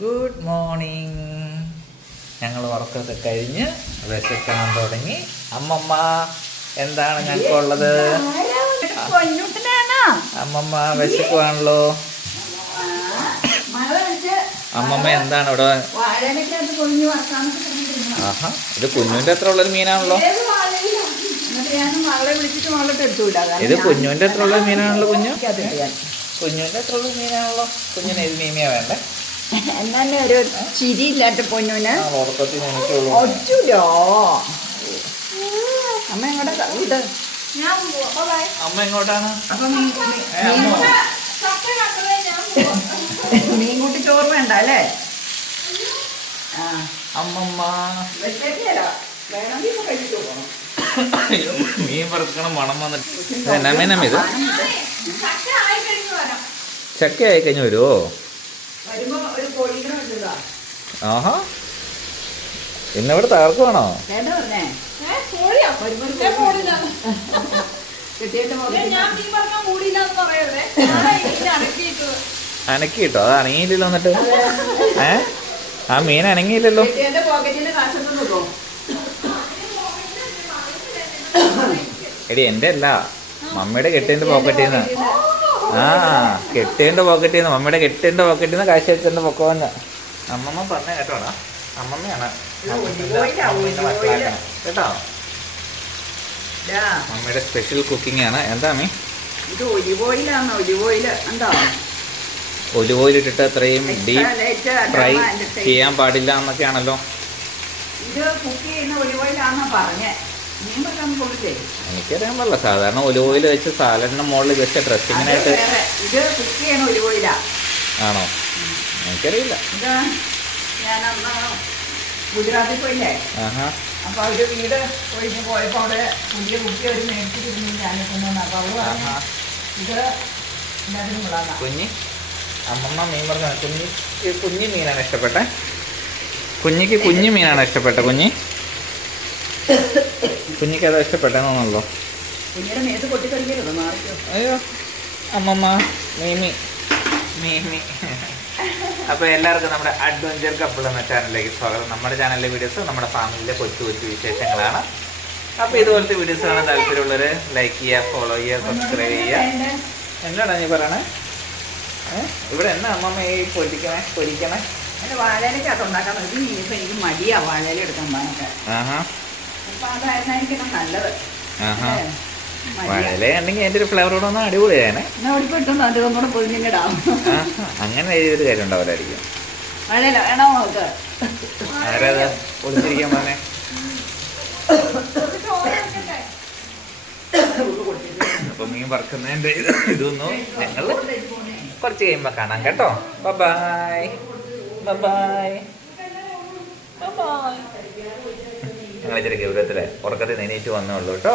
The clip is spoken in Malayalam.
ഗുഡ് മോർണിംഗ് ഞങ്ങൾ ഉറക്കമൊക്കെ കഴിഞ്ഞ് വിശക്കാൻ തുടങ്ങി. അമ്മമ്മ എന്താണ് ഞങ്ങൾക്കുള്ളത്? ഉള്ളത് അമ്മമ്മ വിശക്കുവാണല്ലോ? അമ്മമ്മ എന്താണ് ഇവിടെ? ആഹാ ഇത് കുഞ്ഞുവിന്റെ അത്ര ഉള്ളൊരു മീനാണല്ലോ. ഇത് കുഞ്ഞുവിന്റെ അത്ര ഉള്ളൊരു മീനാണല്ലോ കുഞ്ഞു? കുഞ്ഞുവിന്റെ കുഞ്ഞുവിന്റെ അത്ര ഉള്ള മീനാണല്ലോ. കുഞ്ഞിന് ഏത് മീമിയാ വേണ്ടേ? എന്നാലും ഒരു ചിരി ഇല്ലാത്ത എനിക്കുള്ളൂ ഒറ്റൂലോ അമ്മ എങ്ങോട്ടാ? ഇത്. അമ്മ എങ്ങോട്ടാണ്? അപ്പൊ മീൻ- ഏ, അമ്മോ. മീൻ കൂട്ടി ചോറ് വേണ്ട അല്ലേ? അമ്മമ്മ. മീൻ വറുക്കണം മണം വന്നിട്ട്. ഇത് എന്നാ മീനാ ഇത്? ചക്ക ആയി കഴിഞ്ഞ് വരുമോ ആഹാ. ഇന്നിവിടെ തകർക്കുവാണോ അനക്കിട്ടോ അത് അനങ്ങിയില്ലല്ലോ എന്നിട്ട്? ഏ? ആ മീൻ അനങ്ങിയില്ലല്ലോ? എടി എന്റെ അല്ല. മമ്മിയുടെ കെട്ടിന്റെ പോക്കറ്റിൽ നിന്ന് ആ കെട്ടിന്റെ പോക്കറ്റിൽ നിന്ന് മമ്മിയുടെ കെട്ടിന്റെ പോക്കറ്റിൽ നിന്ന് കാശ് വെച്ചെന്റെ പൊക്കോന്ന്. അമ്മമ്മ പറഞ്ഞ കേട്ടോടാ. അമ്മമ്മയാണ്. കേട്ടോ? മമ്മിയുടെ സ്പെഷ്യൽ കുക്കിംഗ് ആണ്. എന്താ മീ ഇത് ഒലിവ് ഓയിലാണോ ഒലിവ് ഓയിൽ ഉണ്ടോ? ഒലിവ് ഓയിൽ ഇട്ടിട്ട് അത്രയും ഡീപ് ഫ്രൈ. ചെയ്യാൻ പാടില്ല എന്നൊക്കെയാണല്ലോ. ഇത് കുക്ക് ചെയ്യുന്ന ഒലിവ് ഓയിലാണെന്നാ പറഞ്ഞേ? എനിക്കറിയാൻ പാടില്ല. സാധാരണ ഒലിവ് ഓയിൽ വെച്ച് സാലഡിന്റെ മുകളിൽ വെച്ച ഡ്രസ്സിങ്ങിനായിട്ട് വേറെ. ഇത് കുക്ക് ചെയ്യണ ഒലിവ് ഓയിലാ ആണോ? എനിക്കറിയില്ല. ഞാനന്ന് ഗുജറാത്തിൽ പോയില്ലേ? ആഹാ. അപ്പൊ അവർ വീട് ഒഴിഞ്ഞ് പോയപ്പോ അവിടെ പുതിയ കുട്ടി അവർ മേടിച്ചിരുന്നു. ഞാനിക്കുന്നു അപ്പൊ അവൾ പറഞ്ഞു ഇത് എല്ലാത്തിനും കൊള്ളാന്നാ. കുഞ്ഞി. അമ്മമ്മ മീൻ പറഞ്ഞ കുഞ്ഞി ഈ കുഞ്ഞി മീനാണ് ഇഷ്ടപ്പെട്ടെ? കുഞ്ഞിക്ക് കുഞ്ഞു മീനാണ് ഇഷ്ടപ്പെട്ട കുഞ്ഞി? കുഞ്ഞിക്ക് ഏതാ ഇഷ്ടപ്പെട്ടെന്നാണല്ലോ അയ്യോ അമ്മമ്മ മീമി മീമി. അപ്പോൾ എല്ലാവർക്കും നമ്മുടെ അഡ്വഞ്ചർ കപ്പിൾ എന്ന ചാനലിലേക്ക് സ്വാഗതം. നമ്മുടെ ചാനലിലെ വീഡിയോസ് നമ്മുടെ ഫാമിലിയിലെ കൊച്ചു കൊച്ചു വിശേഷങ്ങളാണ്. അപ്പോൾ ഇതുപോലത്തെ വീഡിയോസ് കാണാൻ താല്പര്യമുള്ളവർ ലൈക്ക് ചെയ്യുക ഫോളോ ചെയ്യുക സബ്സ്ക്രൈബ് ചെയ്യുക. എന്താണ് നീ പറയണേ? ഇവിടെ എന്നാ അമ്മമ്മ ഈ പൊരിക്കണേ പൊരിക്കണേ? വാഴയിലേക്കകത്ത് ഉണ്ടാക്കാൻ മടിയാ വാഴയില എടുക്കാൻ വാഴയില ഉണ്ടെങ്കിൽ എന്റെ ഒരു ഫ്ലേവർ കൂടെ ഒന്ന് അടിപൊളിയാണ് അങ്ങനെ എഴുതിയൊരു കാര്യം ഉണ്ടാവില്ലായിരിക്കും. ആരാ ഒളിച്ചിരിക്കാൻ പറഞ്ഞേ. അപ്പൊ മീൻ വറക്കുന്നതിന്റെ ഇതൊന്നു ഞങ്ങൾ കുറച്ച് കഴിയുമ്പോ കാണാം കേട്ടോ. ബൈ ബൈ ഞങ്ങൾ ഇച്ചിരി ഗൗരവത്തിലെ ഉറക്കത്തിൽ നെനീറ്റ് വന്നേ ഉള്ളൂ കേട്ടോ.